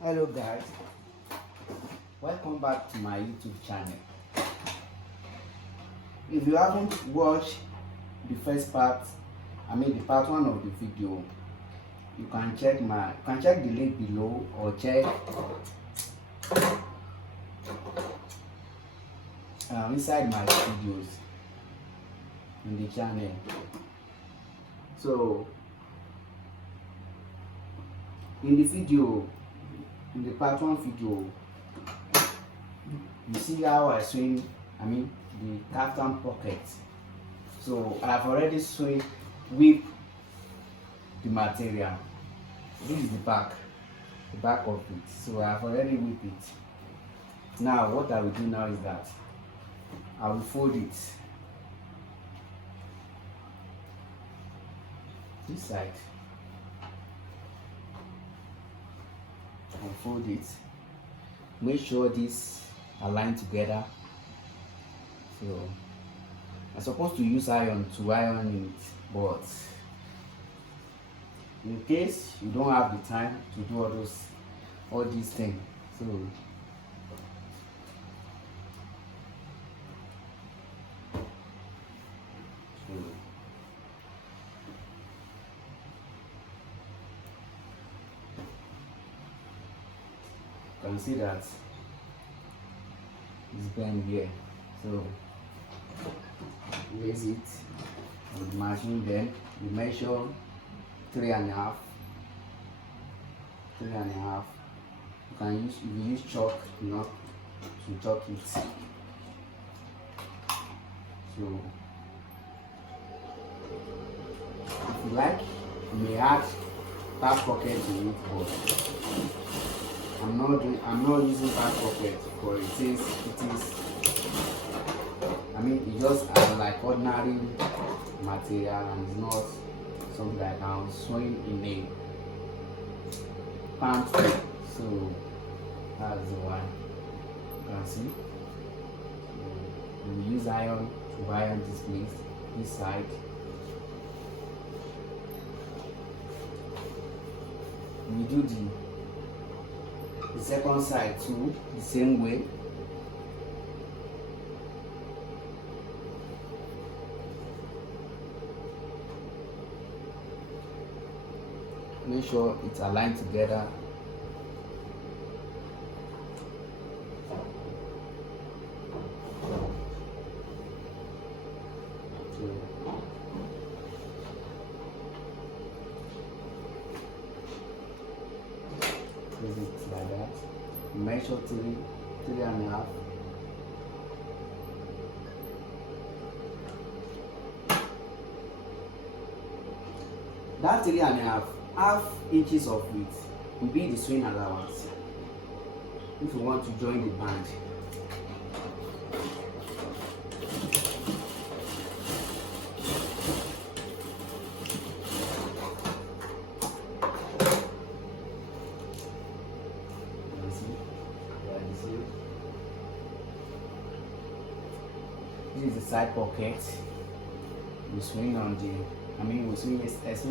Hello guys, welcome back to my YouTube channel. If you haven't watched the first part, the part one of the video, you can check the link below or check inside my videos in the channel. So in the part one video, you see how I swing the kaftan pocket. So I've already whipped the material. This is the back of it. So I've already whipped it. Now what I will do now is that I will fold it this side. I'll fold it. Make sure this align together. So I'm supposed to use iron to iron it, but in case you don't have the time to do all these things, so you can see that it's bent here. So raise it with the machine, then you measure 3.5. You can use chalk, to chalk it. So if you like, you may add back pocket to it, but I'm not using back pocket for it. It's just like ordinary material, and it's not something like I'm sewing in a pant. So that's the one. You can see. We use iron to iron this side. We do the second side too, the same way. Make sure it's aligned together. Place it like that. Measure 3.5. That 3.5, half inches of it will be the swing allowance if you want to join the band. This is the side pocket. We swing on we swing yesterday. So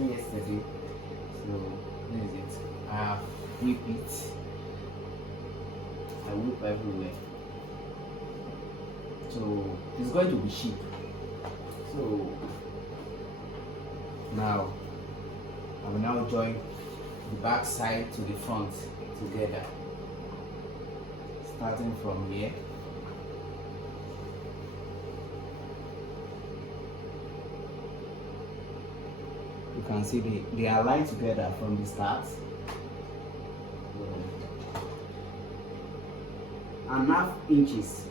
this is it. I whip it. I whip everywhere. So it's going to be cheap. So now I will now join the back side to the front together. Starting from here. You can see they align together from the start. And half inches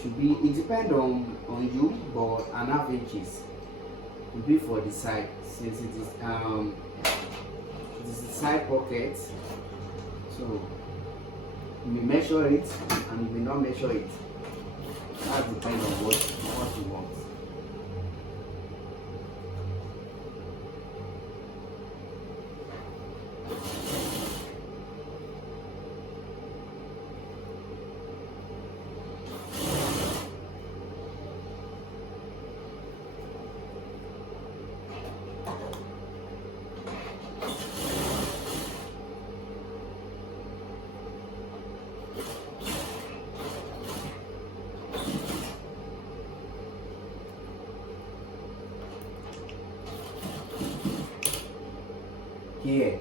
should be, it depends on you, but an half inches will be for the side, since it is the side pocket. So you may measure it and you may not measure it. That depends on what you want. here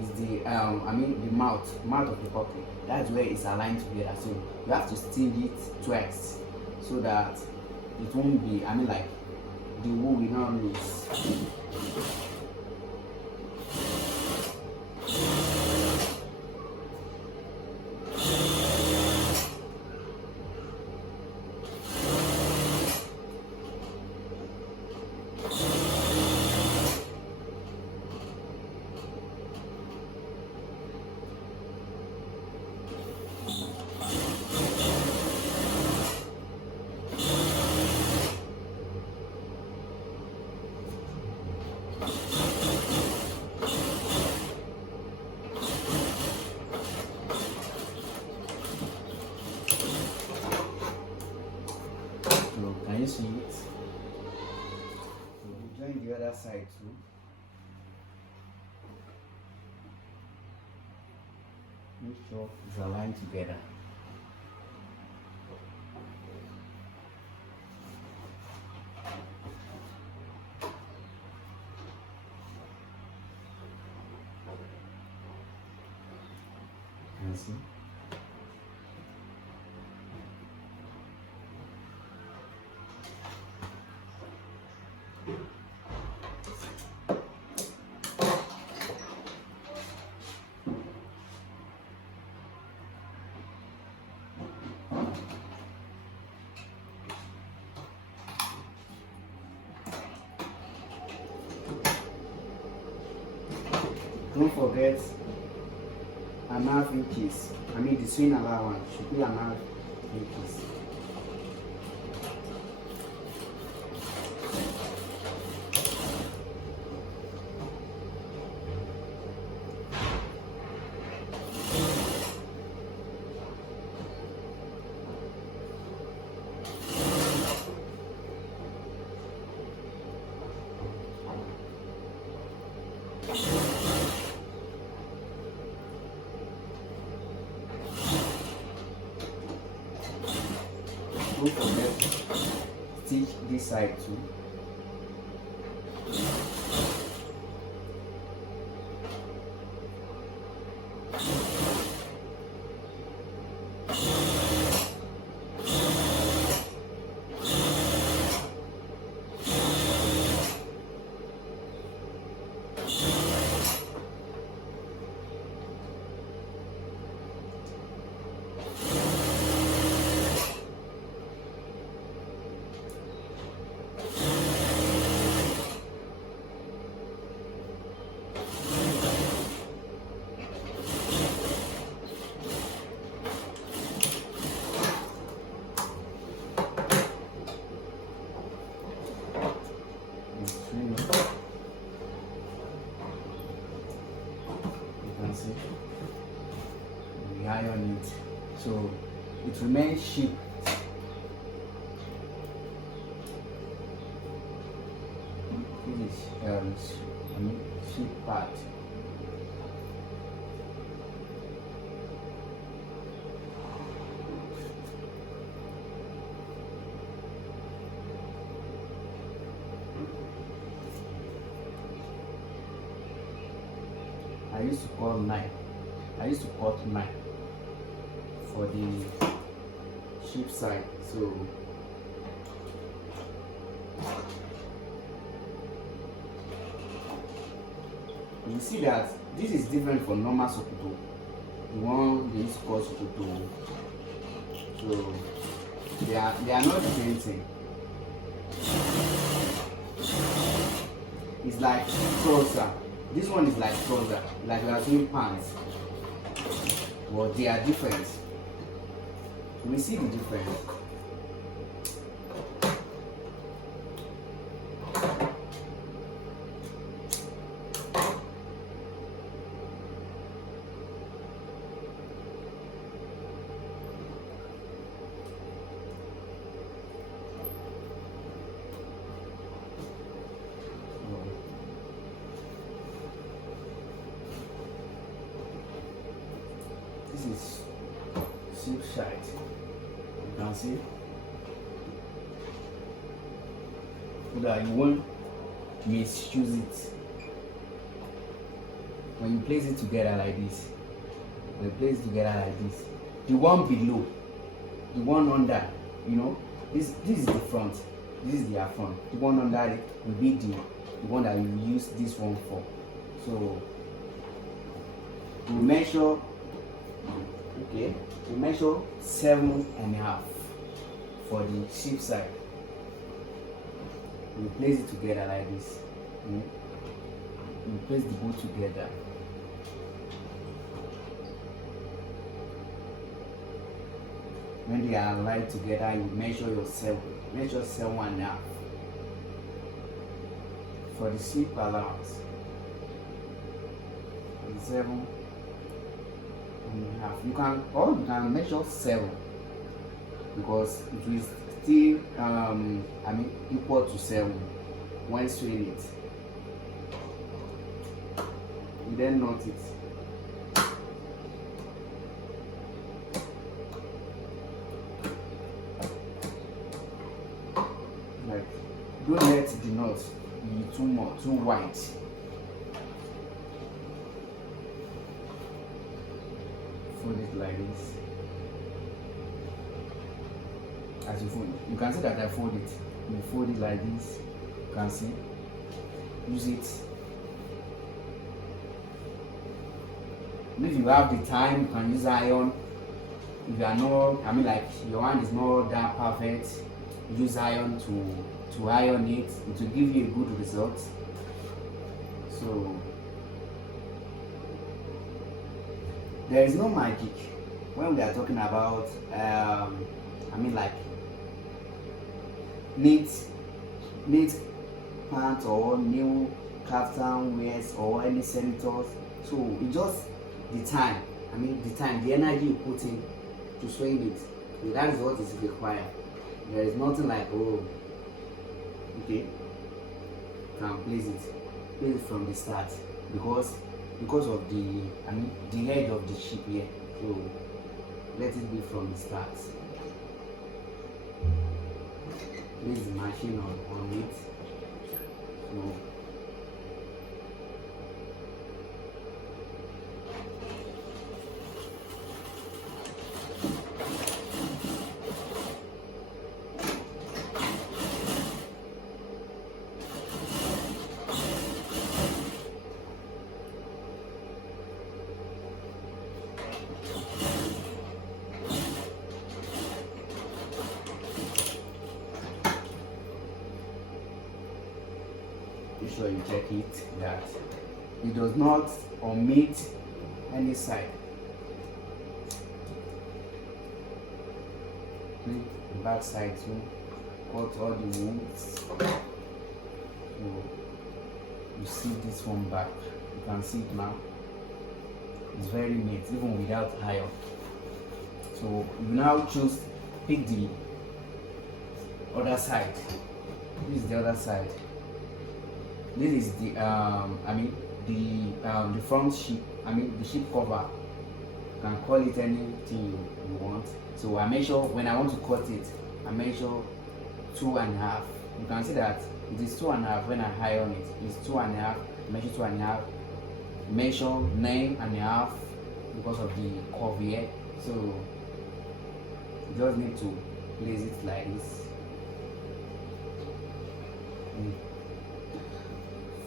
is the the mouth of the pocket. That's where it's aligned together. So you have to sting it twice so that it won't be like the wool will not lose. Can you see it? So we join the other side too. Make sure it's aligned together. Can you see? Don't forget an half inches. The swing allowance should be an half inches. Don't forget stitch this side too. We iron it so it remains sheep. This is sheep part. I used to cut knife for the sheep side. So you see that this is different from normal sokoto, the one they used to call sokoto. So they are not the same thing. It's like trouser. This one is like trouser, like we are doing pants, but they are different. We see the difference. This is silk shirt. You can see so that you won't misuse it. when you place it together like this, the one below, the one under, you know, this is the front, this is their front. The one under it will be the one that you use this one for. So we measure, okay, we measure 7.5 for the sheep side. We place it together like this. We place the both together. When they are aligned together, you measure yourself. Measure 7.5 for the sheep allowance. 7.5. You can measure 7 because it will still equal to 7 when sewing it. You then knot it. Like, don't let the knot be too wide. Fold it like this. As you fold it, you can see that I fold it. You fold it like this. You can see. Use it. If you have the time, you can use iron. If you are not, like your hand is not that perfect, use iron to iron it. It will give you a good result. So there is no magic when we are talking about like neat pants or new kaftan wears or any senators. So it's just the time, the energy you put in to sewing it. That is what is required. There is nothing like, oh, okay, you can place it from the start because of the head of the sheep here. So let it be from the start. Place the machine on it. So be sure you check it that it does not omit any side. The back side too, cut all the wounds. So you see this one back, you can see it now. It's very neat even without iron. So you now pick the other side. This is the other side. This is the the front sheep, the sheep cover. You can call it anything you want. So I measure, when I want to cut it, I measure 2.5. You can see that it is 2.5 when I iron it. It's 2.5, measure 2.5, measure 9.5 because of the curve here. So you just need to place it like this.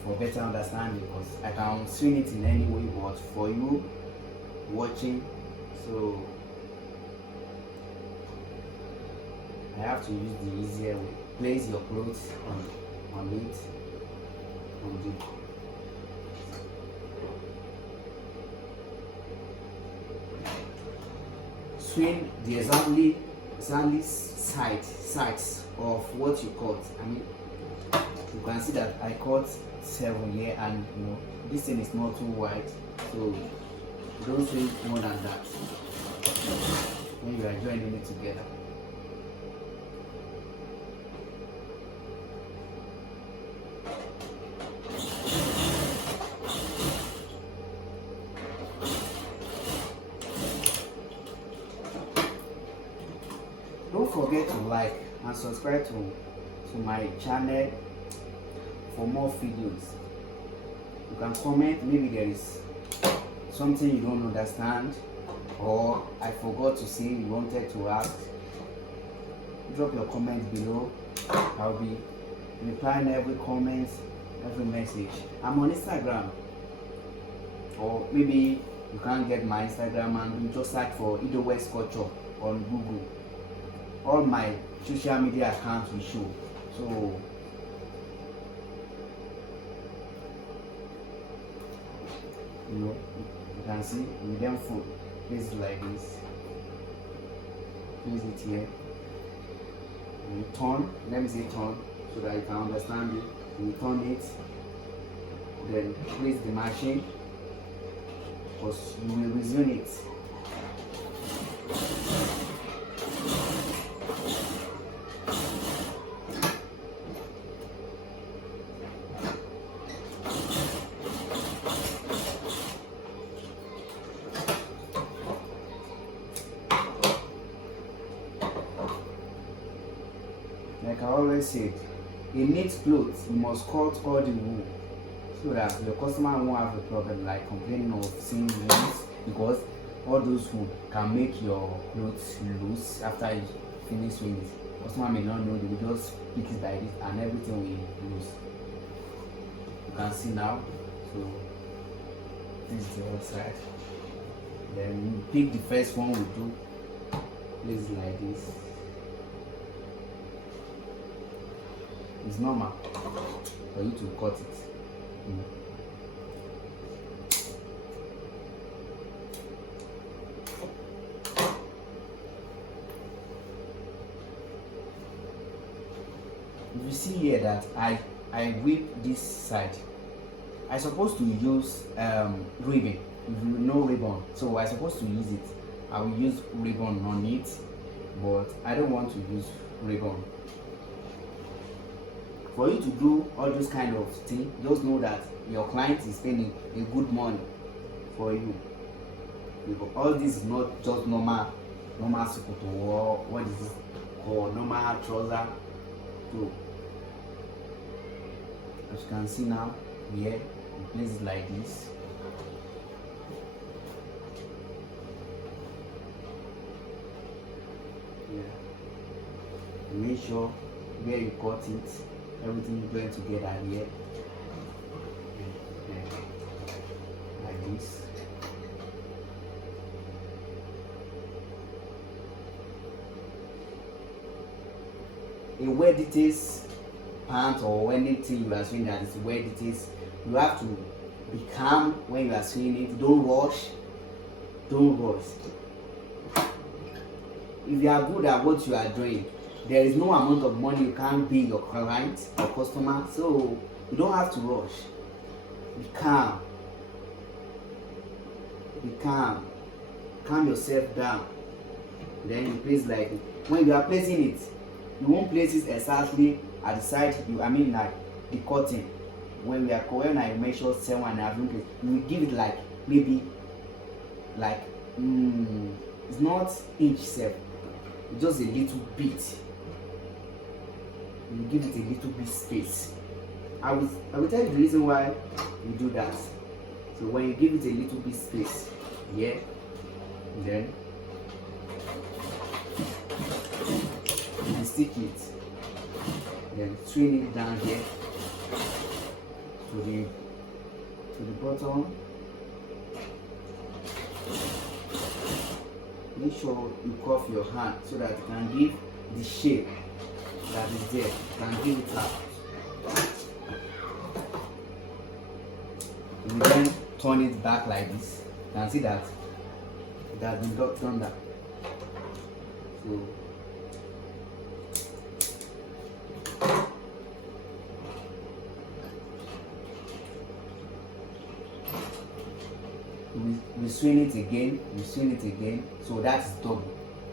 For better understanding, because I can swing it in any way, but for you watching, so I have to use the easier way. Place your clothes on it, swing the exactly sides of what you cut. You can see that I cut 7 here, and this thing is not too wide, so don't swing more than that when you are joining it together. Don't forget to like and subscribe to my channel for more videos. You can comment, maybe there is something you don't understand, or I forgot to say you wanted to ask, drop your comment below. I'll be replying every comment, every message. I'm on Instagram, or maybe you can't get my Instagram and you just search for Ido West Culture on Google. All my social media accounts will show. So you can see with them food, place it like this, place it here, and you turn, let me say turn so that you can understand it. You turn it, then place the machine, because you will resume it. Like I always say, a neat clothes, you must cut all the wool so that your customer won't have a problem like complaining of seeing wounds, because all those wool can make your clothes loose after you finish sewing it. Customer may not know, they will just pick it like this and everything will loose. You can see now. So this is the other side. Then you pick the first one we do, place it like this. It's normal for you to cut it. You see here that I whip this side. I supposed to use ribbon. No ribbon, so I supposed to use it. I will use ribbon on it, but I don't want to use ribbon. For you to do all those kind of things, just know that your client is paying a good money for you. Because all this is not just normal sukoto or what is this called, normal trouser. So as you can see now, here you place it like this. Yeah. Make sure where you cut it, everything is going together here, like this. A wear details pant or anything you are sewing that is wear details, you have to be calm when you are sewing it. Don't rush. If you are good at what you are doing, there is no amount of money you can't pay your client or customer, so you don't have to rush. Be calm. Calm yourself down. Then you place like it. When you are placing it, you won't place it exactly at the side. Like the cutting. When I measure 7.5 inches, you will give it like maybe like it's not inch self, it's just a little bit. You give it a little bit space. I will tell you the reason why you do that. So when you give it a little bit space, yeah, then you stick it, then swing it down here to the bottom. Make sure you cuff your hand so that you can give the shape that is there. You can give it out. You then turn it back like this. You can see that it has been done that. So we swing it again, so that's double.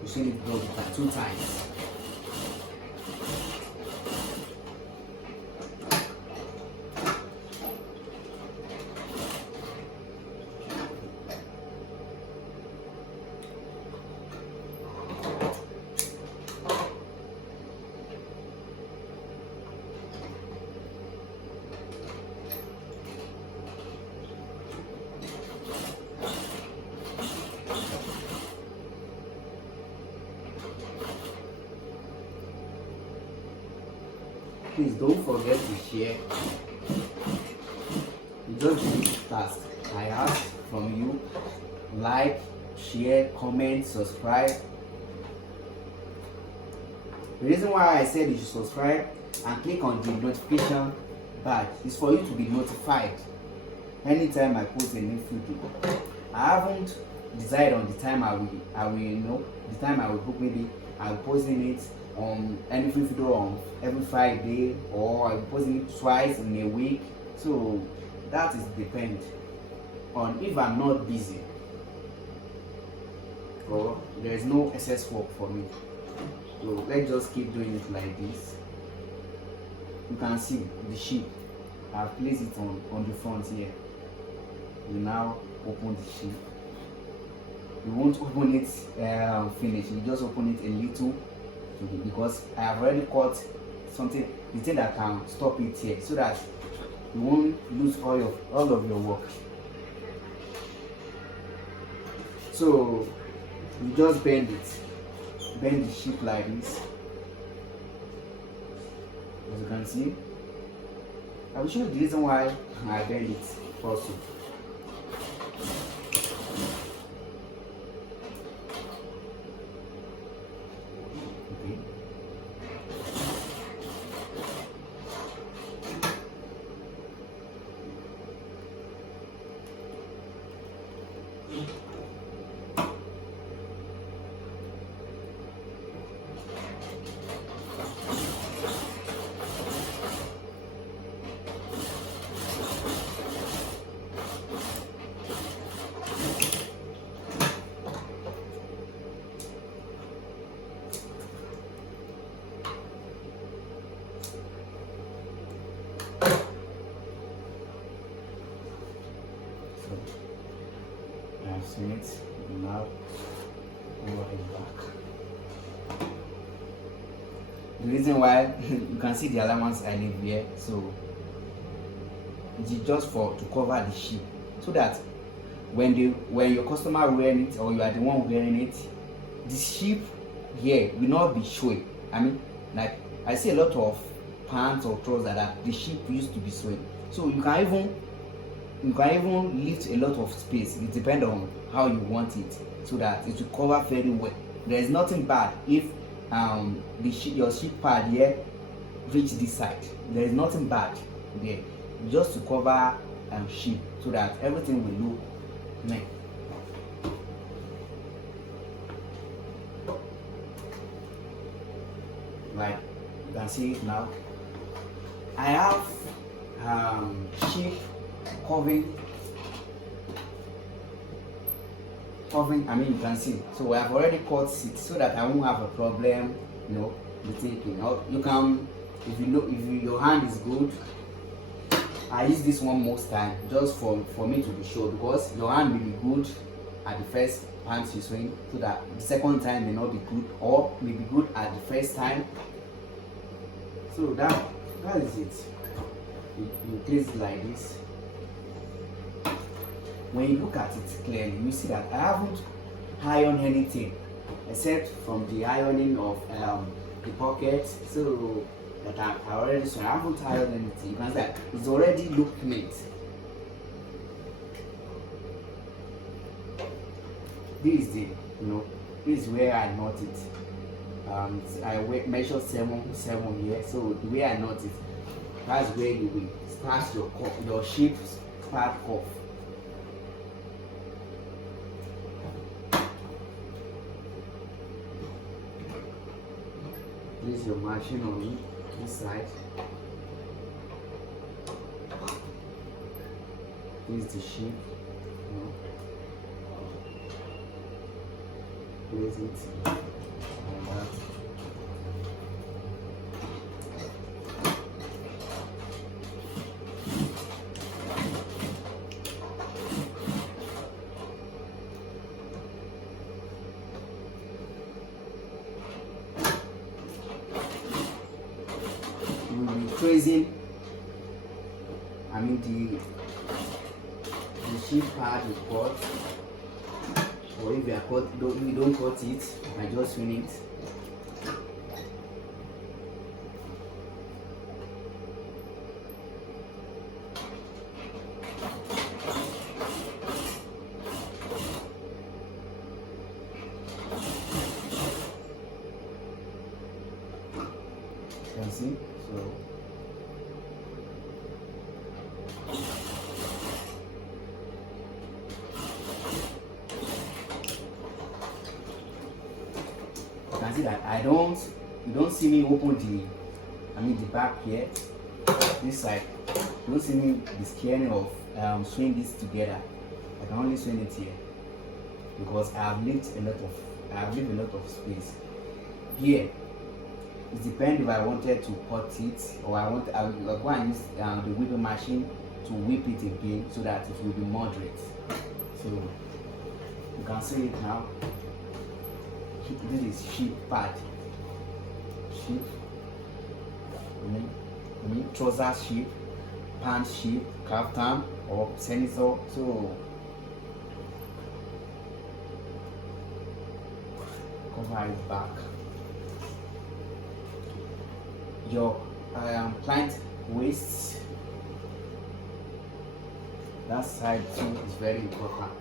We swing it double 2 times. please don't forget to share. You just do this task. I ask from you, like, share, comment, subscribe. The reason why I said you should subscribe and click on the notification badge is for you to be notified anytime I post a new video. I haven't decided on the time I will the time I will book. Maybe I'll posting it on any video on every Friday, or I'll posting it twice in a week. So that is depend on if I'm not busy or there is no excess work for me. So let's just keep doing it like this. You can see the sheep. I've placed it on the front here. You now open the sheep. You won't open it finish. You just open it a little because I have already cut something, the thing that can stop it here, so that you won't lose all of your work. So you just bend the sheep like this. As you can see, I will show you the reason why I bend it also. Okay. I've seen it now. Over his back. The reason why you can see the allowance I leave here, so it's just to cover the sheep, so that when your customer wearing it or you are the one wearing it, the sheep here will not be showing. I mean, like I see a lot of pants or trousers that the sheep used to be showing. So you can even leave a lot of space. It depends on how you want it, so that it will cover very well. There is nothing bad if your sheep pad here reach this side. There is nothing bad there, just to cover sheep, so that everything will look nice. Like you can see it now. I have sheep covering, I mean, you can see. So I have already cut it so that I won't have a problem, with taking. You can, if your hand is good. I use this one most time just for me to be sure, because your hand may be good at the first pants you swing, so that the second time may not be good, or may be good at the first time. So that is it. You place it like this. When you look at it clearly, you see that I haven't ironed anything except from the ironing of the pocket. So that I already saw. I haven't ironed anything. You can see that it's already look neat. This is this is where I knot it. I measure 7 here. So the way I knot it, that's where you will start your sheep start off. Place your machine on this side. This is the sheep. Place it like that. Tracing, I mean the sheep part you cut, or if you don't cut it, I just swing it. see. So you can see that you don't see me open the back here, this side. You don't see me be scaring of sewing this together. I can only sew it here because I have left a lot of space here. It depends if I wanted to cut it, or I will go and use the whipping machine to whip it again so that it will be moderate. So you can see it now. This is sheep pad, sheep, trouser sheep, pant sheep, kaftan or senator. So cover it back. Your client waist, that side too is very important.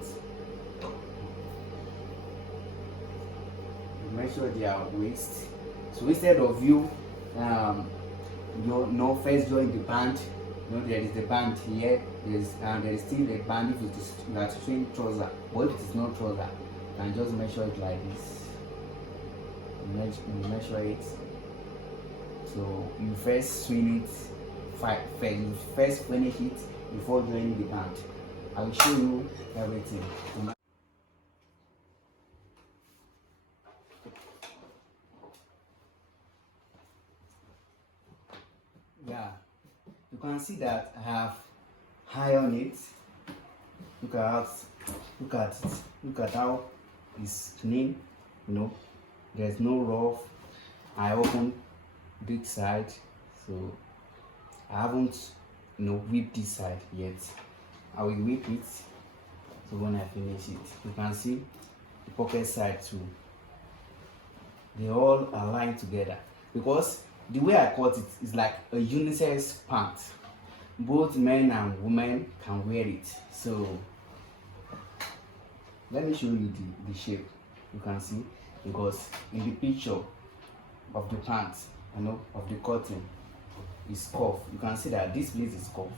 Measure their waist. So instead of you first join the band, there is the band here, there is still a band if it is like string trouser, but if it is not trouser, you can just measure it like this. You measure it. So you first swing it, you first finish it before joining the band. I will show you everything. Yeah, you can see that I have ironed it. Look at how it's clean. There's no rough. I opened this side, so I haven't whipped this side yet. I will whip it, so when I finish it, you can see the pocket side too. They all align together because the way I cut it is like a unisex pant. Both men and women can wear it. So let me show you the shape. You can see, because in the picture of the pants, of the cotton is cuff. You can see that this place is cuff.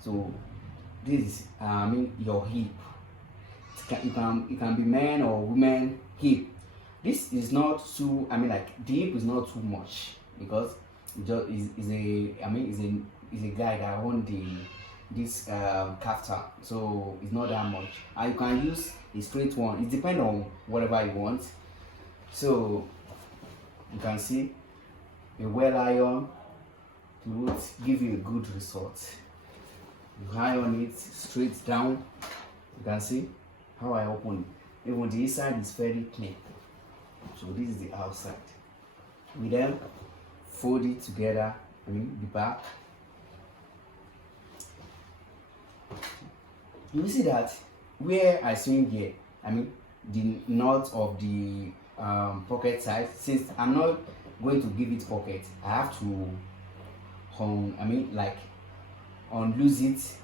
So this is your hip. It can be men or women hip. This is not too, the hip is not too much, because it just is a guy that own this kaftan, so it's not that much, and you can use a straight one. It depends on whatever you want. So you can see a well iron clothes give you a good result. You iron it straight down. You can see how I open it. Even the inside is very clean. So this is the outside. We then fold it together, the back. You see that where I swing here, the knot of the pocket side, since I'm not going to give it pocket, I have to unloose it,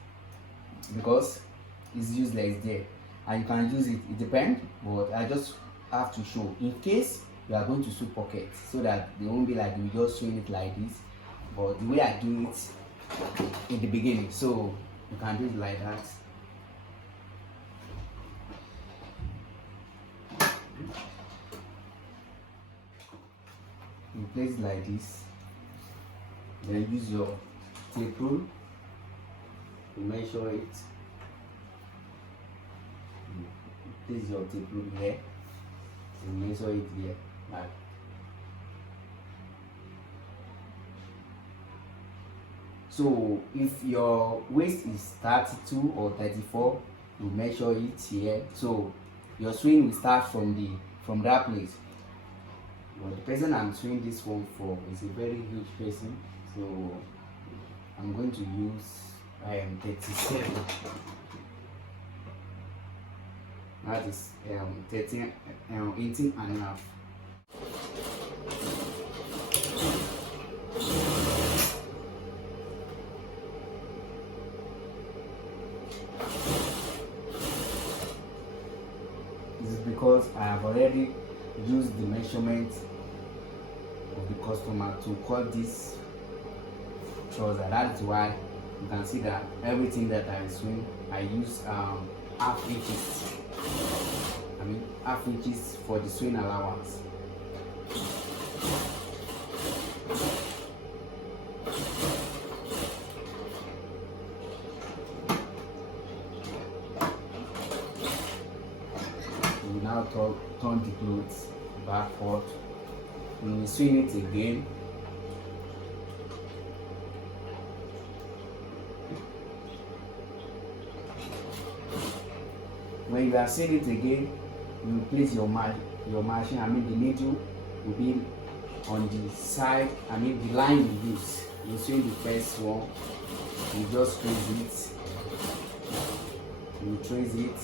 because it's useless there, and you can use it. It depends, but I just have to show in case you are going to sew pockets, so that they won't be like you just swing it like this. But the way I do it in the beginning, so you can do it like that. You place it like this, then use your tape rule to measure it. You place your tape rule here, to measure it here, like. So if your waist is 32 or 34, you measure it here. So your swing will start from that place. But the person I'm swinging this one for is a very huge person, so I'm going to use 37. That is 18 and a half. This is because I have already used the measurement of the customer to cut this trouser. That is why you can see that everything that I swing, I use half inches. Half inches for the swing allowance. We now turn the clothes backward. We swing it again. When you are seeing it again, you place your machine, the needle will be on the side, the line you use. You swing the first one, you just trace it, you trace it.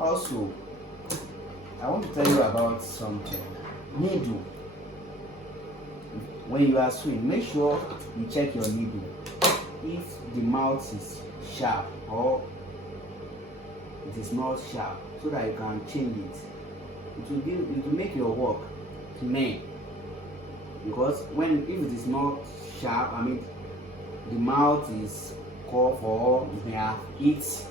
Also, I want to tell you about something. Needle. When you are sewing, make sure you check your needle. If the mouth is sharp or it is not sharp, so that you can change it. It will make your work clean. Because if it is not sharp, the mouth is curved or it may have hit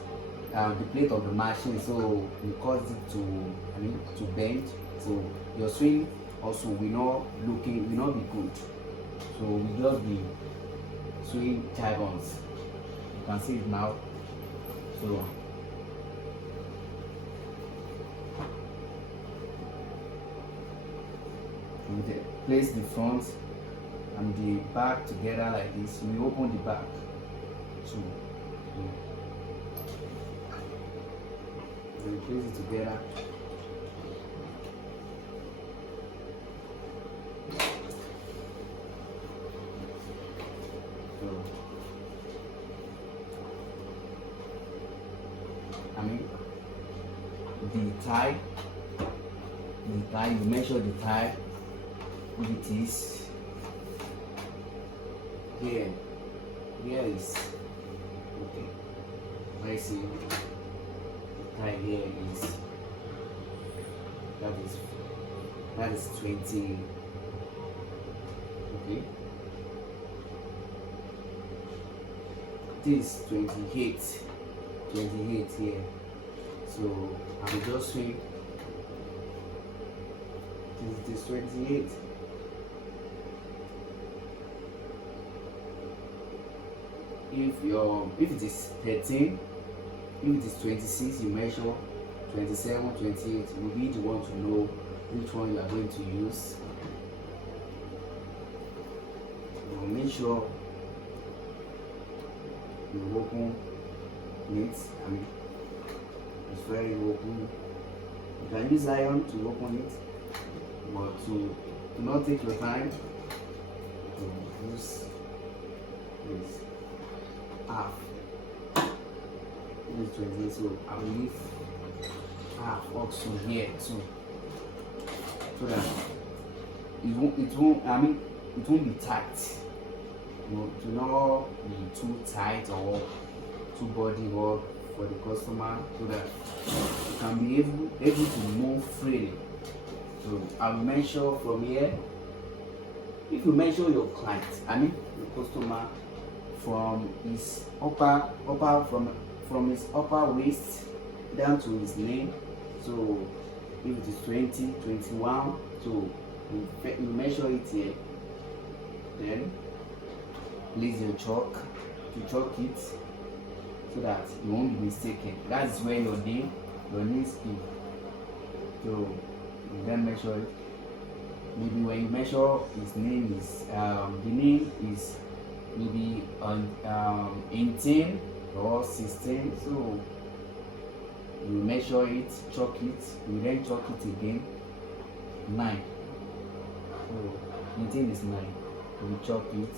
the plate of the machine, so it causes it to bend. So your swing also will not be good. So we just be swing chigons. You can see it now. So we place the front and the back together like this. We open the back. So we place it together. So, the tie, you measure the tie. If it is here is okay. Let's see. Right here is that is 20. Okay, this is 28 here. So I'm just saying this is 28. If it is 13, if it is 26, you measure 27, 28. You will be the one to know which one you are going to use. You will make sure you open it. It's very open. You can use iron to open it, but to not take your time, to use this half. This is 28, so I will leave half also here too, so that it won't be tight. To not be too tight or too body work for the customer, so that you can be able to move freely. So I will measure from here. If you measure your client, your customer, from his from his upper waist down to his knee, so if it is 20, 21, so you measure it here. Then place your chalk to chalk it, so that you won't be mistaken. That is where your knee is. So you then measure it. Maybe when you measure his knee is the knee is maybe on 18 or 16, so you measure it, chalk it, you then chalk it again 9. So 18 is 9. You chalk it.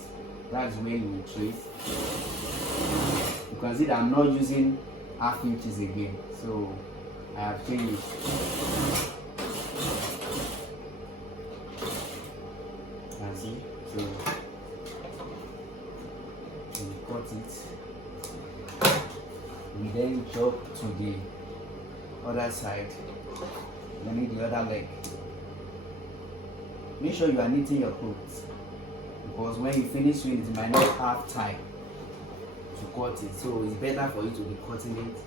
That's where you will trace. You can see that I'm not using half inches again, so I have changed it. You can see, so we cut it. We then jump to the other side. You need the other leg. Make sure you are knitting your clothes, because when you finish sewing it, you might not have time to cut it, so it's better for you to be cutting it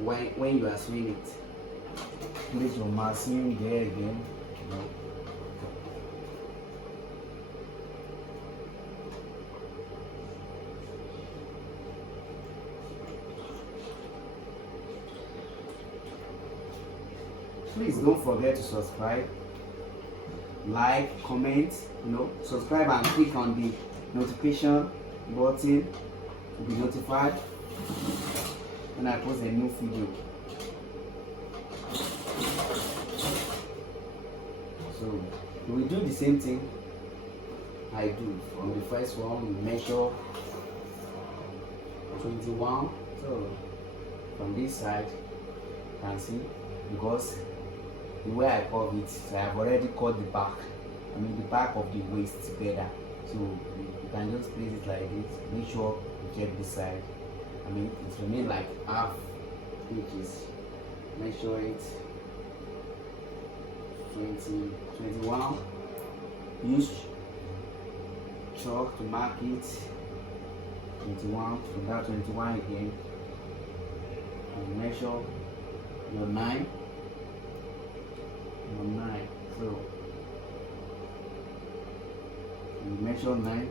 when you are sewing it. Place your machine there again. Please don't forget to subscribe, like, comment, subscribe and click on the notification button to be notified when I post a new video. So we do the same thing I do. From the first one, we measure 21. So from this side, you can see, because the way I curve it, I have already cut the back. The back of the waist together. So you can just place it like this. Make sure you check this side. It remains like half inches. Measure it. 21. Use chalk to mark it. 21. From that 21 again. And measure your 9. So you measure 9,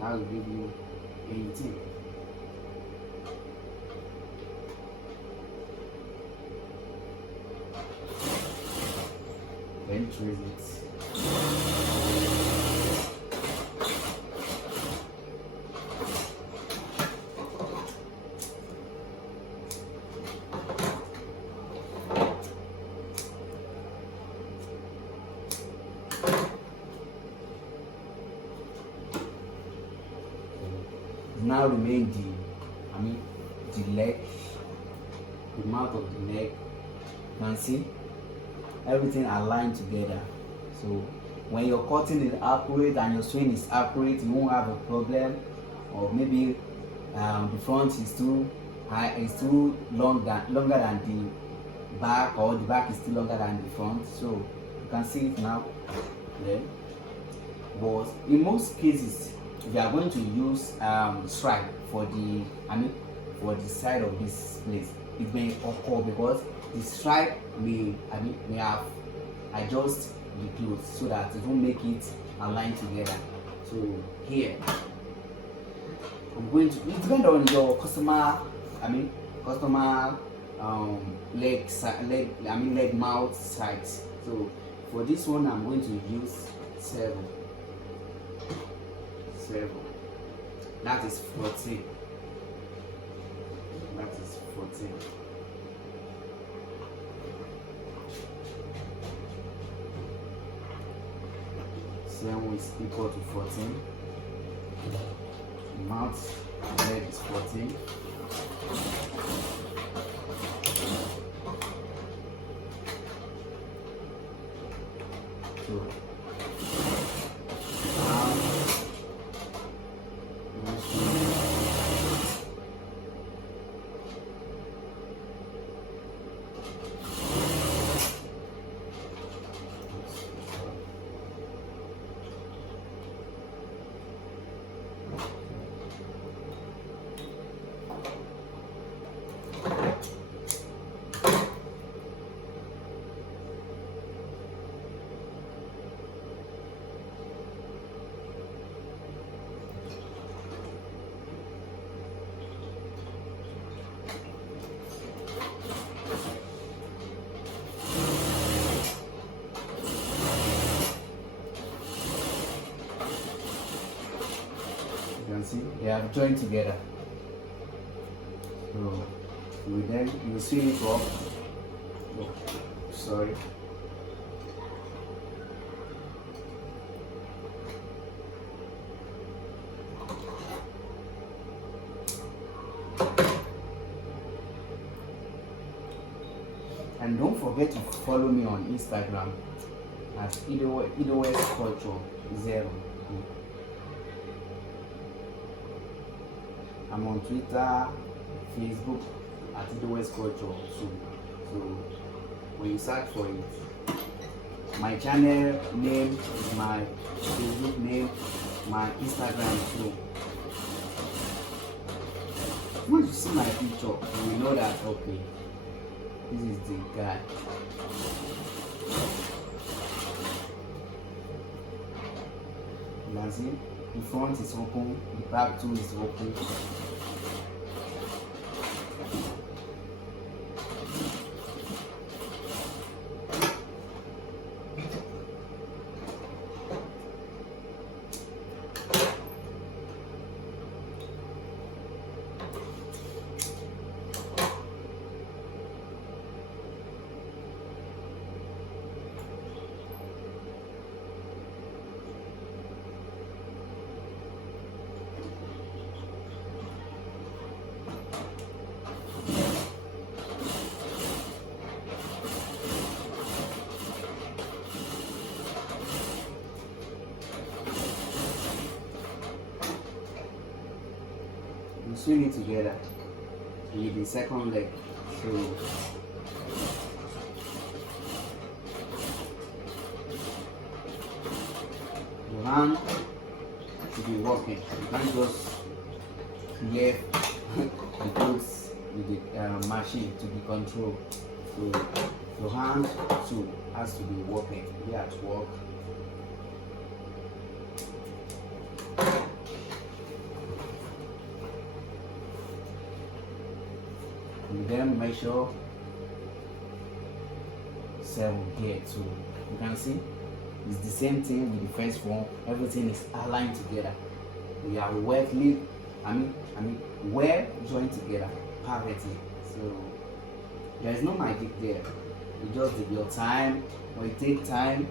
that will give you 18. Then trace it. Now remain the leg, the mouth of the leg. You can see everything aligned together. So when your cutting is accurate and your sewing is accurate, you won't have a problem. Or maybe the front is too high, is too longer than the back, or the back is still longer than the front. So you can see it now. Yeah. But in most cases, we are going to use stripe for the side of this place. It may occur because the stripe may have adjust the clothes so that it won't make it align together. So here I'm going to, it depends on your customer leg mouth size. So for this one I'm going to use 7. That is 14. That is 14. Seven is equal to 14. Mouth leg is 14. So see they are joined together. So you see it up. Oh, sorry. And don't forget to follow me on Instagram at EOS Culture 0. I'm on Twitter, Facebook at EOS Culture 2. So when you search for it, my channel name is my Facebook name, my Instagram too. Once you see my picture, you will know that okay, this is the guy. You can see the front is open, the back too is open. You swing it together with the second leg. So your hand should be working. You can't just clear the goods with the machine to be controlled. So your hand too has to be working. Be at work. You then measure 7 here too. You can see it's the same thing with the first one. Everything is aligned together. We are well joined together perfectly. So there is no magic there. You just take your time. When you take time,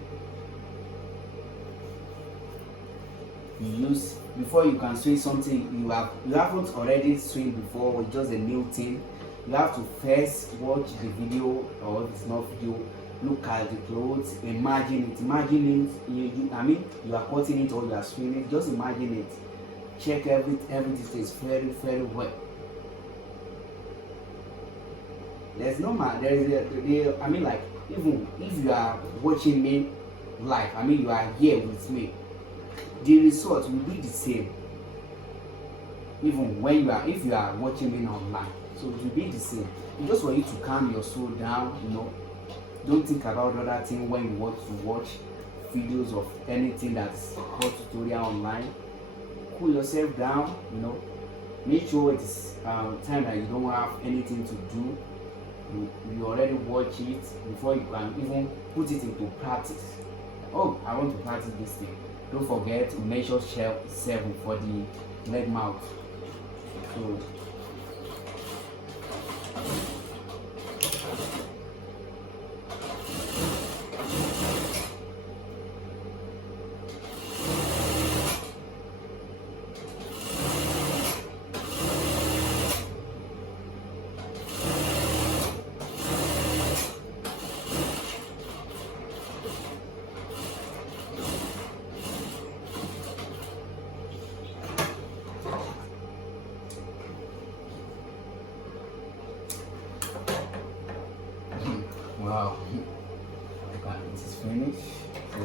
you use before you can swing something you haven't already swing before, or just a new thing. You have to first watch the video, or if it's not video, look at the clothes, imagine it. You are cutting it or you are swinging. Just imagine it. Check everything is very, very well. There's no man. Like even if you are watching me live, you are here with me. The result will be the same. Even when if you are watching me online. So it will be the same. It's just for you to calm your soul down, Don't think about other things when you want to watch videos of anything that's called tutorial online. Cool yourself down, Make sure it is time that you don't have anything to do. You already watch it before you can even put it into practice. Oh, I want to practice this thing. Don't forget to measure 7 for the leg mount. So wow, okay, it is finished. So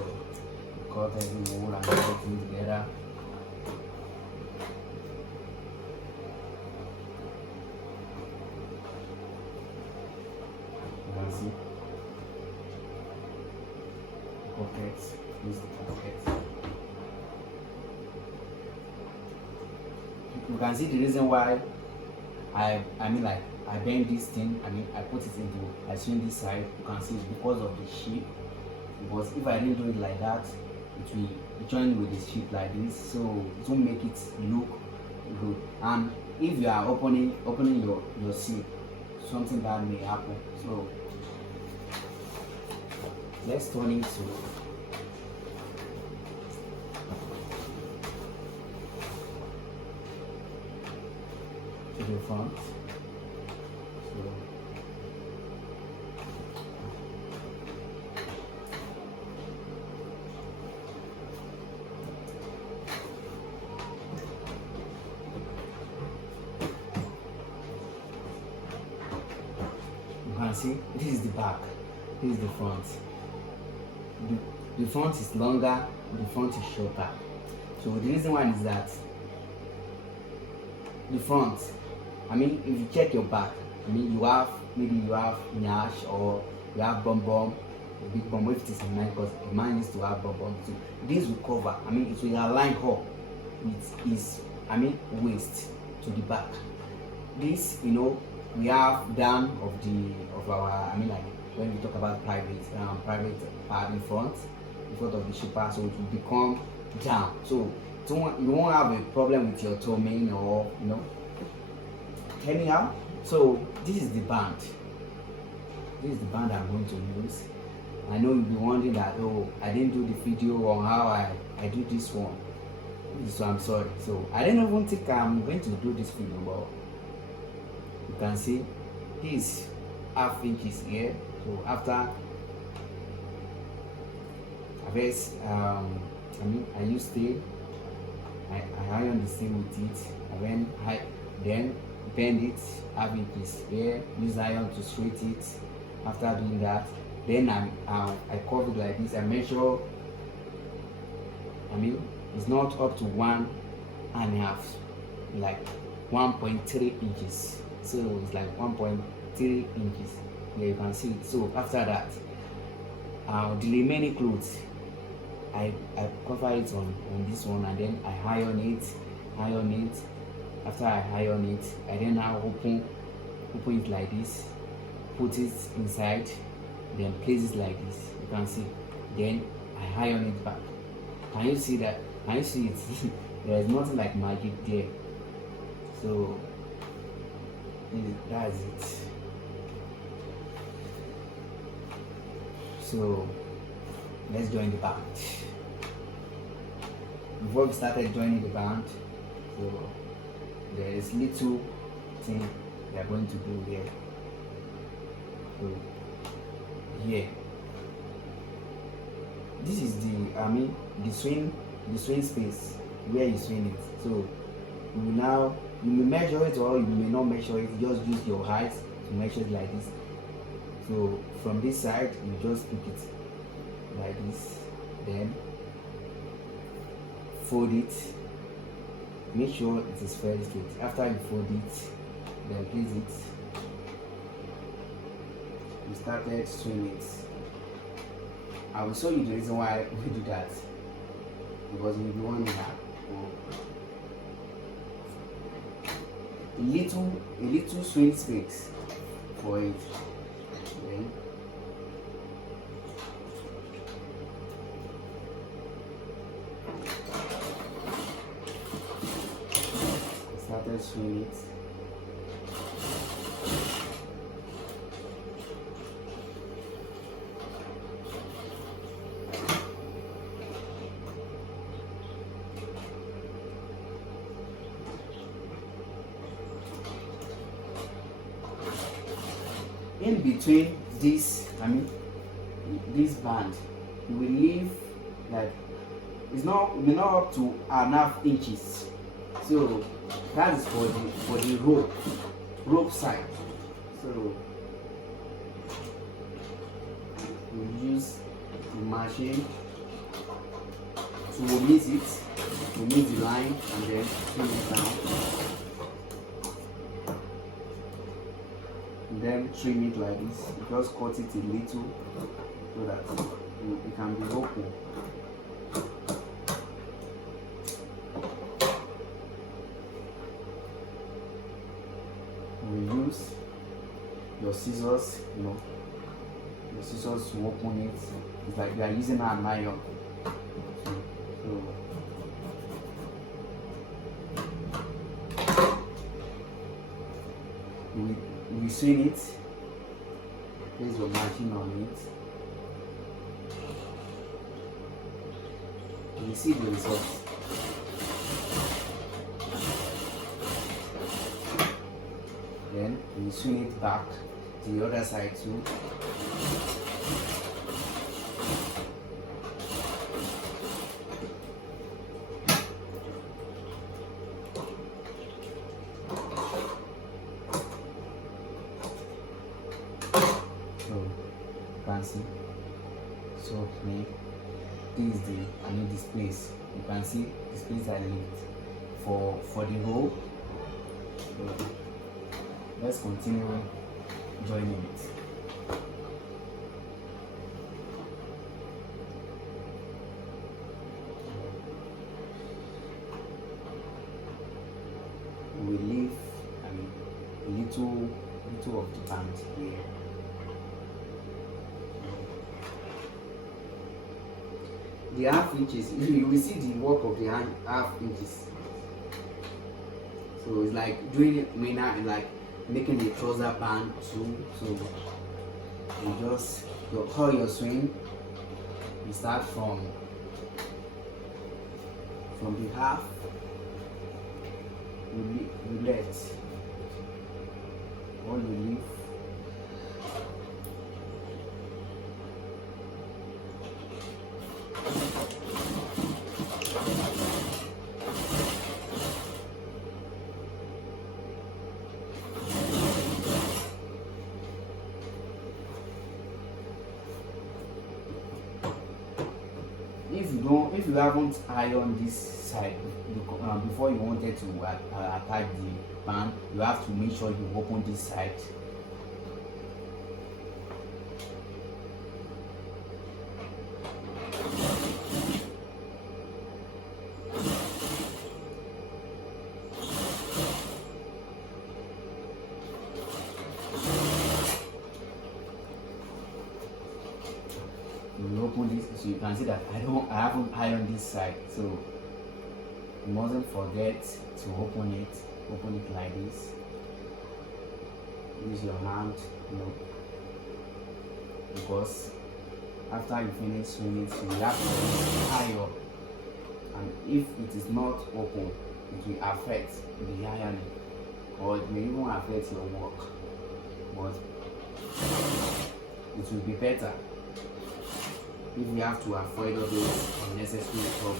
cut every wool and everything together. You can see pockets. Use the pockets. You can see the reason why I bend this thing. I put it I swing this side. You can see it's because of the shape. Because if I didn't do it like that, it will join with the shape like this, so it won't make it look good. And if you are opening your seam, something that may happen. So let's turn it to the front. So see, this is the back, this is the front. The front is longer, the front is shorter. So the reason why is that the front, I mean, if you check your back, I mean, maybe you have nyash or you have bum bum, a big bum, if it is a man, because a man needs to have bum bum too. This will cover, I mean, it will align up with his, I mean, waist to the back. This, you know, we have down of our, I mean, like when we talk about private part in front of the shipper, so it will become down. So you won't have a problem with your tummy or, you know. Anyhow, so this is the band. This is the band I'm going to use. I know you'll be wondering that, oh, I didn't do the video on how I do this one. So I'm sorry. So I didn't even think I'm going to do this video, but you can see this half inches here. So after I use steel, I iron the steel with it, and then bend it half inches here, use iron to straight it. After doing that, then I curve it like this. I measure, I mean, it's not up to 1.5, like 1.3 inches. So it's like 1.3 inches. Yeah, you can see it. So after that, the remaining clothes, I cover it on this one, and then I iron it. After I iron it, I then now open it like this, put it inside, then place it like this. You can see. Then I iron it back. Can you see that? Can you see it? There is nothing like magic there. So that's it. So let's join the band. Before we started joining the band, so there is little thing we are going to do here. So here, this is the swing space where you swing it. So you may measure it or you may not measure it. Just use your eyes to measure it like this. So from this side, you just pick it like this, then fold it. Make sure it is very straight. After you fold it, then place it. We started swing it. I will show you the reason why we do that, because you'll be wondering a little swing space for it. Then started swing it. In between this, this band, you will leave like it's not up to 1/2 inches. So that is for the rope side. So we use the machine to omit the line, and then trim it down. Then trim it like this. Just cut it a little so that it can be open. We use your scissors, your scissors to open it. It's like we are using an iron. So we swing it, place your machine on it, you see the results. Then we swing it back to the other side too. me. This is the space. You can see the space I left for the hole. So let's continue joining it. We leave a little of the pant here. The half inches, you will see the work of the half inches. So it's like doing it like making a trouser band too. So you just how your swing, you start from the half, you let all you leave. If you haven't ironed this side before you wanted to attach the band, you have to make sure you open this side. You open this, so you can see that I haven't ironed this side, so you mustn't forget to open it like this. Use your hand, because after you finish sewing it, you have to iron, and if it is not open, it will affect the ironing, or it may even affect your work, but it will be better if you have to avoid all those unnecessary trouble.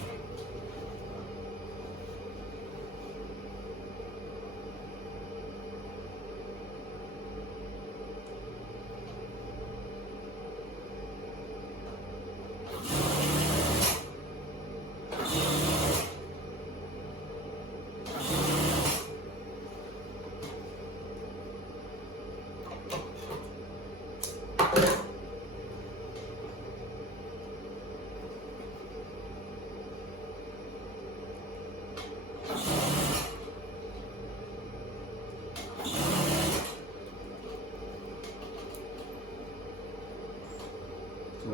So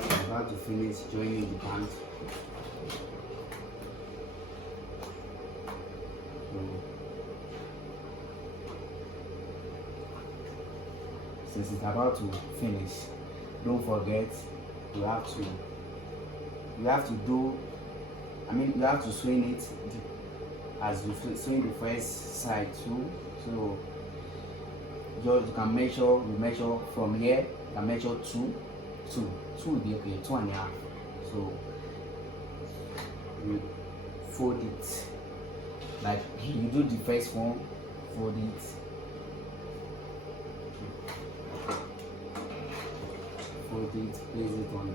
I'm about to finish joining the pant. Since it's about to finish, don't forget you have to swing it as you swing the first side too. So you can measure from here, you can measure two will be okay, 2.5. So you fold it like you do the first one, fold it, place it on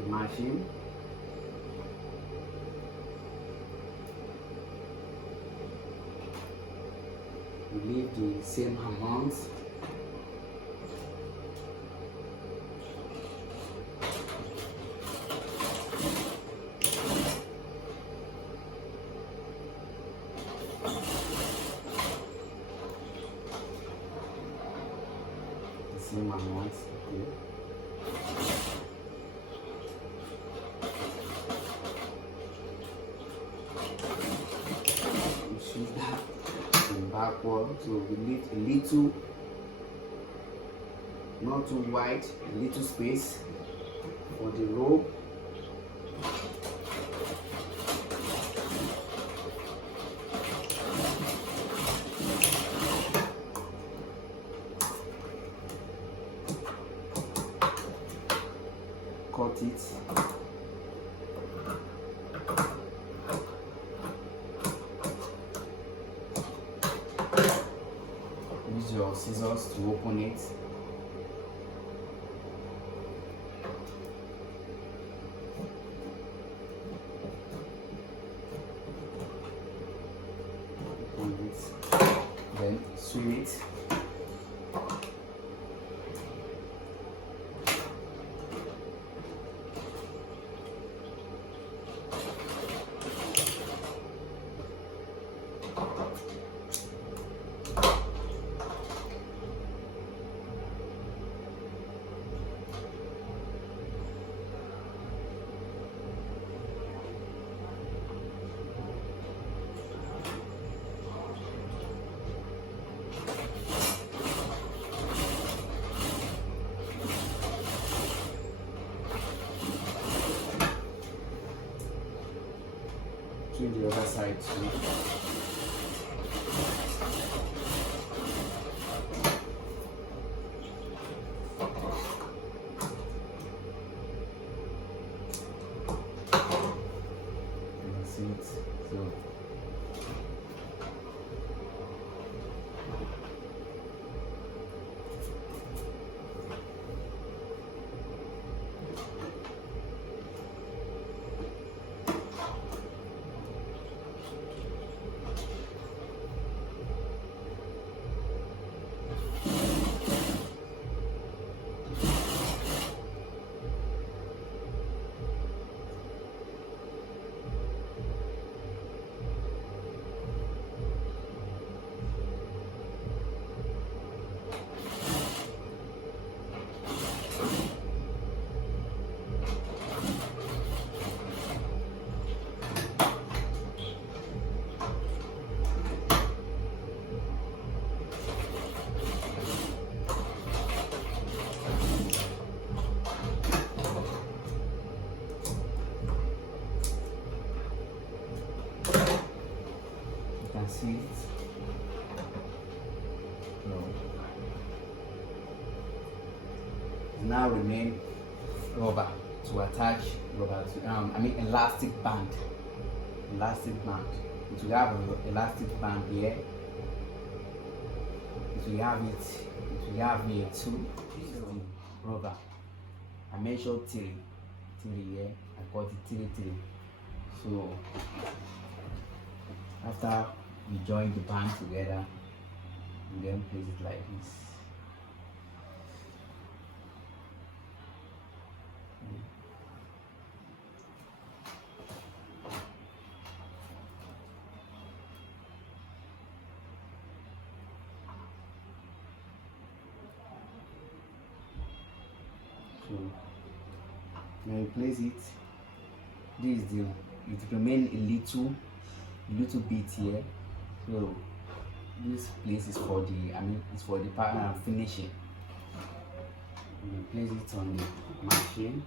the machine. You leave the same amount. Same amount, okay. You shift that in backward, so we leave a little, not too wide, a little space for the rope. Cut it. Use your scissors to open it. swim it. To the other side too. That's it. So see it. No. Now remain rubber to attach rubber to elastic band. Elastic band. It will have an elastic band here. It will have here too. This is the rubber. I measured three here. I got it three. So after we join the band together, and then place it like this. So when you place it, this is it remain a little bit here. So this place is for the partner finishing. You place it on the machine.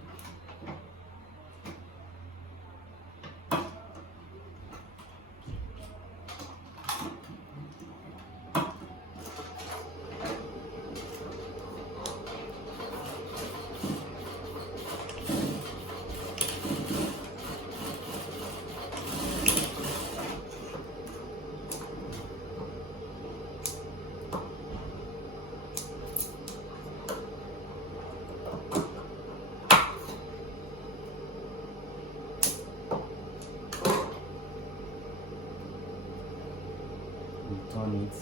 Turn it.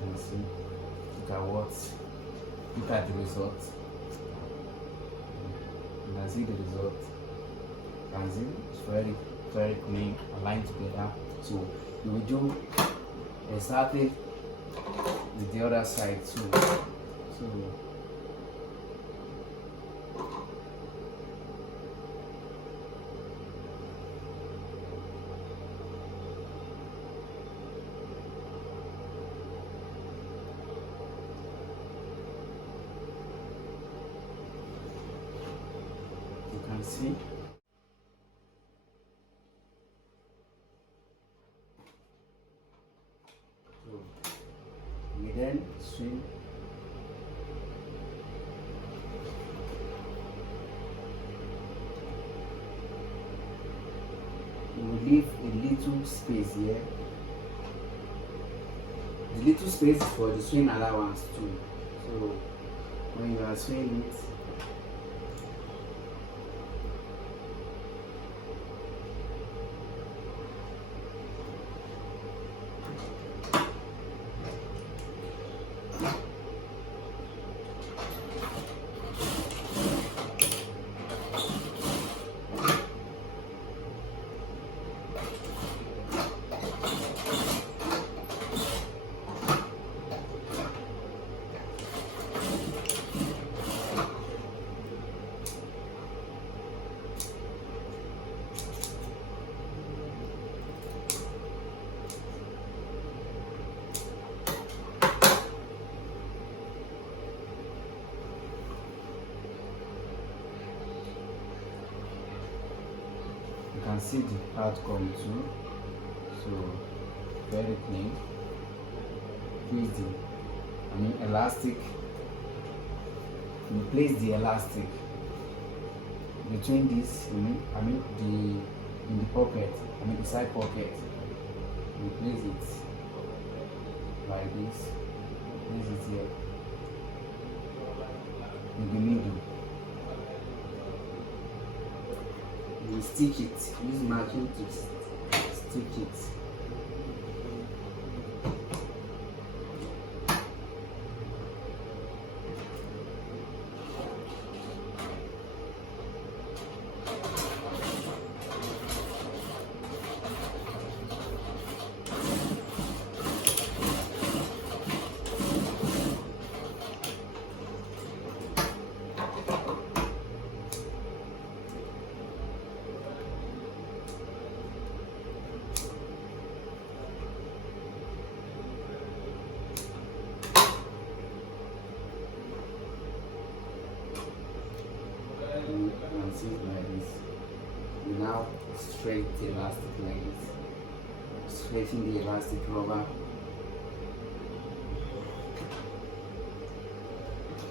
And see, look at the result. You can see the result. You can see it's very, very clean, aligned together. So you will do exactly with the other side too. So see. So we then swing we will leave a little space here. The little space is for the swing allowance too. So when you are swinging it, can see the outcome too. So very clean. Place the elastic. You place the elastic between this, in the pocket, the side pocket. You place it like this. Place it here in the middle. You stitch it. Use marking to stitch it. And see it like this. You now straight the elastic like this. Straighten the elastic rubber.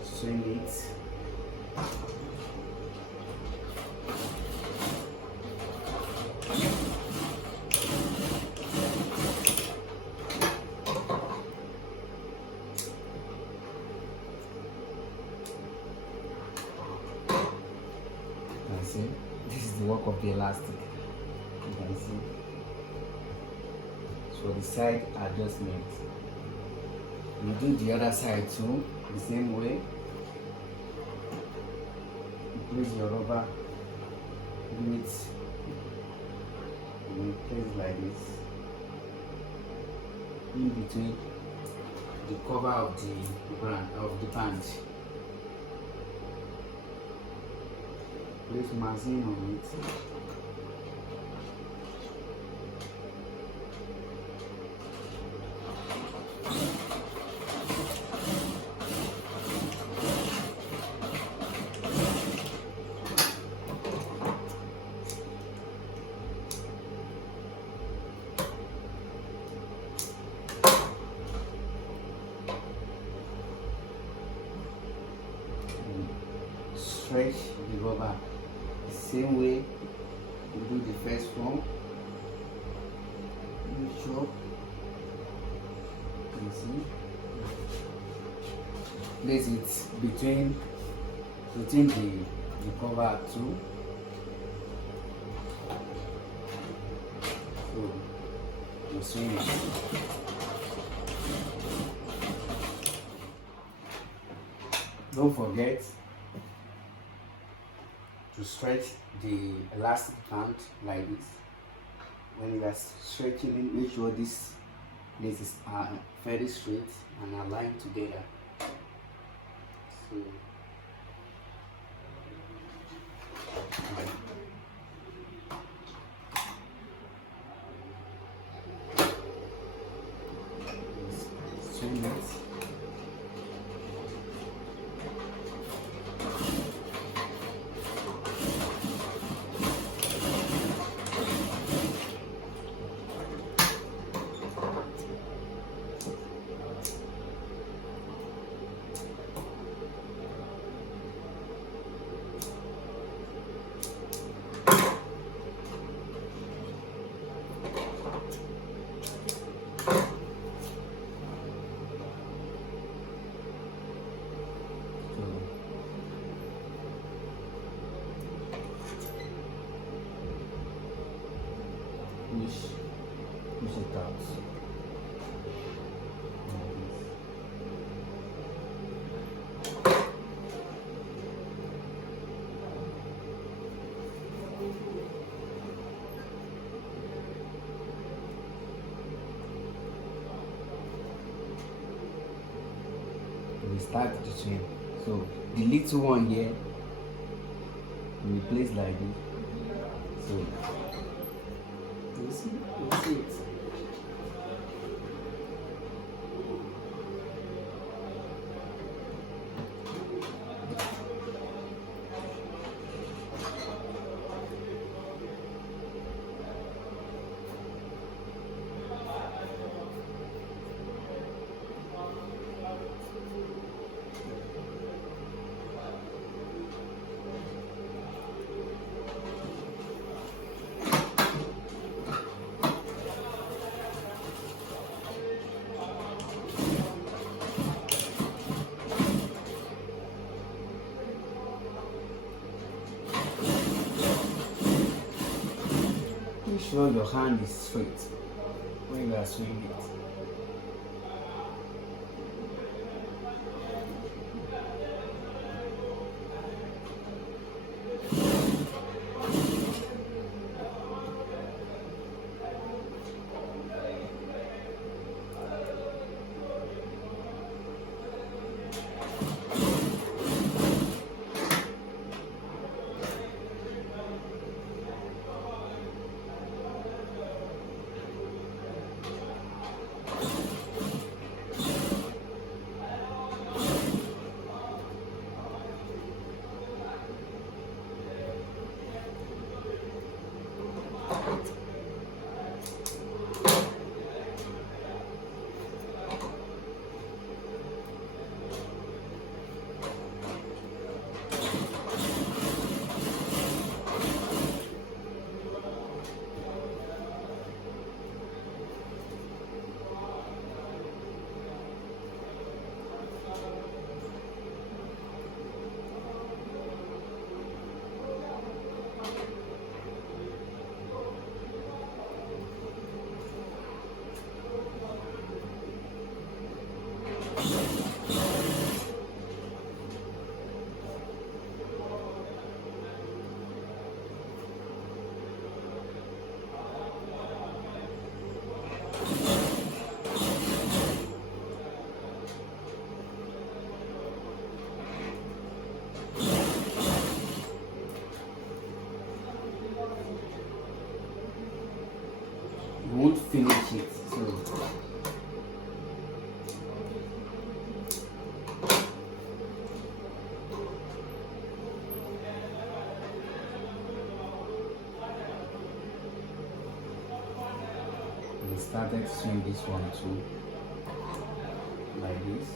Swing it. See, this is the work of the elastic. You can see. So the side adjustment. You do the other side too, the same way. You place your rubber, do it, you place like this, in between the cover of the pant. Place magazine on it. Stretch the rubber the same way you do the first one. You chop, you see, place it between the cover too. So you swing it. Don't forget to stretch the elastic band like this. When you are stretching it, make sure this places are very straight and aligned together. So swing it. Push it out. We start the chain. So the little one here, we place like this. So you see it. sure your hand is straight when you are sewing it. You won't finish it, so we started sewing this one too, like this.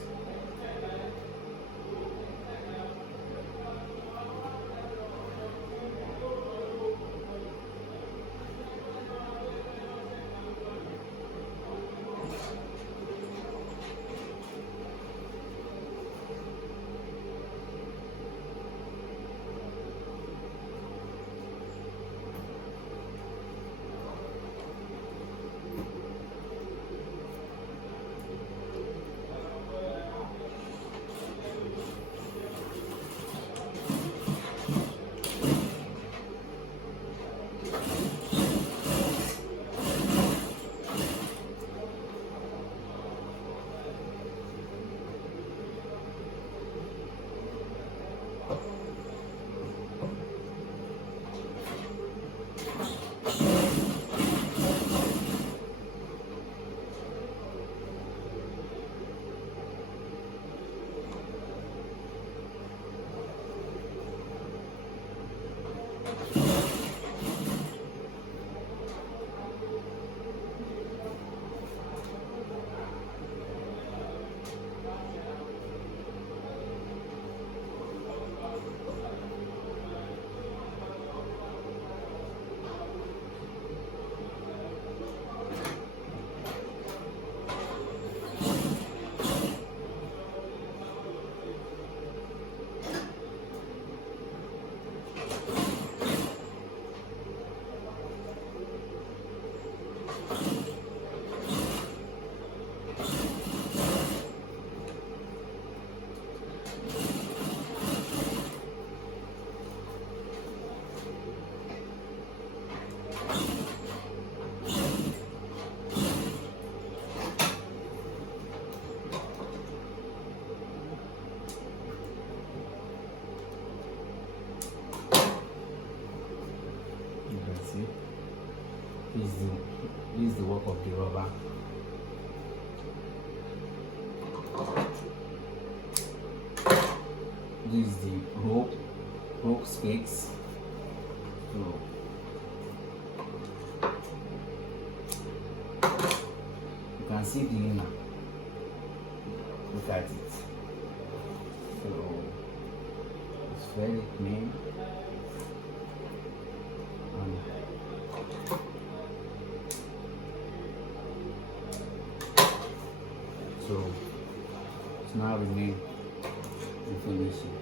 This is the work of the rubber. This is the rope stakes. So you can see the inner. Look at it. So it's very clean. So now remain the finishing.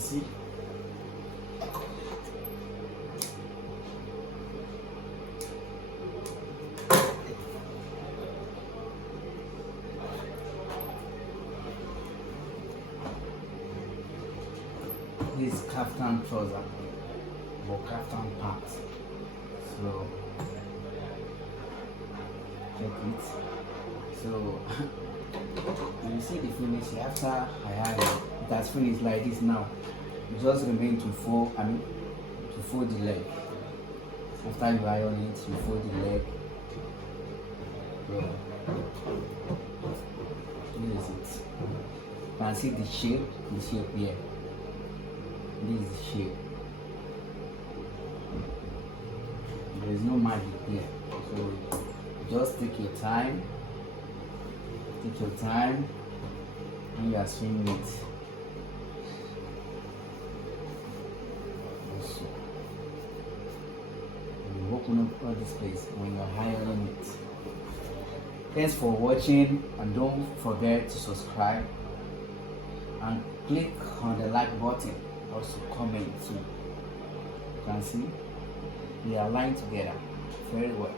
see. This kaftan trouser or kaftan pants. So check it. So you see the finish after I had it. It has finished like this now. It just remain to fold. To fold the leg. After you iron it, you fold the leg. So this is it. You can see the shape here. This is the shape. There is no magic here. So just take your time. Take your time when you are sewing it. Also, you open up all this place when you are ironing it. Thanks for watching, and don't forget to subscribe and click on the like button. Also comment too. You can see they are lined together very well.